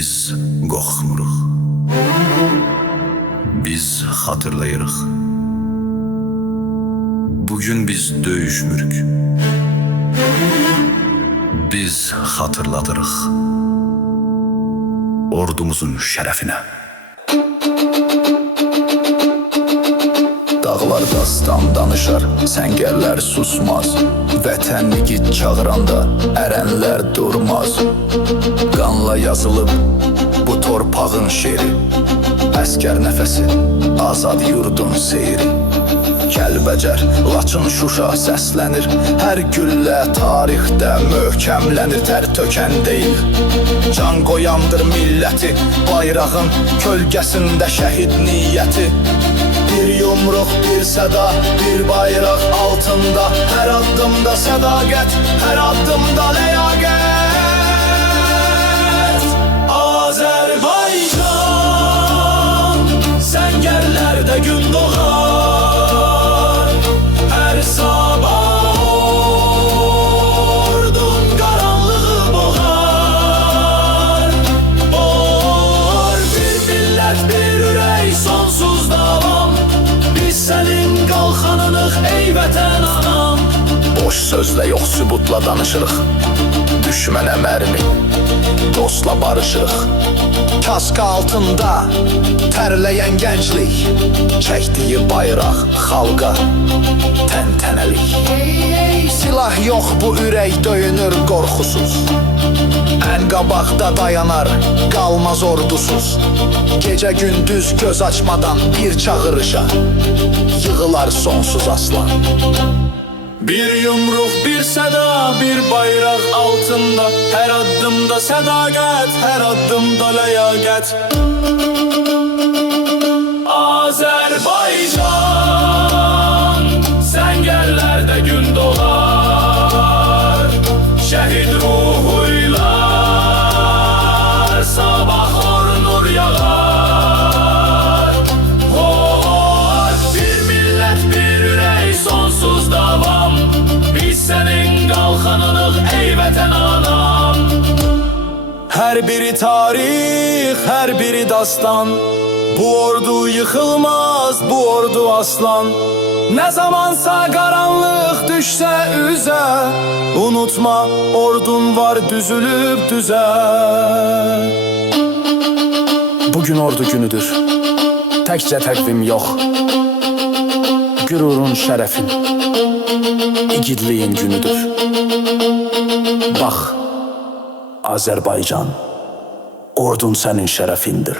biz qorxmuruq. Biz xatırlayırıq. Bugün biz döyüşmürük. Biz xatırladırıq. Ordumuzun şərəfinə. Dağlar dastan danışar, səngərlər susmaz. Vətən igid çağıranda ərənlər durmaz. Qanla yazılıb bu torpağın şeiri, əskər nəfəsi, azad yurdun seyri. Kəlbəcər, Laçın, Şuşa səslənir. Hər güllə tarixdə möhkəmlənir. Tər tökən deyil, can qoyandır milləti. Bayrağın kölgəsində şəhid niyyəti. Bir yumruq, bir səda, bir bayraq altında. Hər addımda sədaqət, hər addımda ləyaqət. Azərbaycan, səngərlərdə gün doğar. Hər sabah ordun qaranlığı boğar. Boğar bir millət, bir ürək, sonsuz davam. Biz sənin qalxanınıq ey vətən anam. Boş sözlə yox sübutla danışırıq. Düşmənə mərmi, dostla barışırıq. Kaska altında tərləyən gənclik, çəkdiyi bayraq xalqa təntənəlik. Silah yox bu ürək döyünür qorxusuz. Ən qabaqda dayanar, qalmaz ordusuz. Gecə gündüz göz açmadan bir çağırışa yığılar sonsuz aslan. Bir yumruq, bir səda, bir bayraq altında. Hər addımda sədaqət, hər addımda ləyaqət. Azərbaycan, səngərlərdə gün doğar. Şəhid ruhuyla sabah nur yağar. Bir millət, bir ürək, sonsuz davam. Biz sənin qalxanınıq ey vətən anam. Hər biri tarix, hər biri dastan. Bu ordu yıxılmaz, bu ordu aslan. Nə zamansa qaranlıq düşsə üzə, unutma ordun var düzülüb düzə. Bugün ordu günüdür, təkcə təqvim yox. Qürurun, şərəfin, igidliyin günüdür. Bax, Azərbaycan, ordun sənin şərəfindir.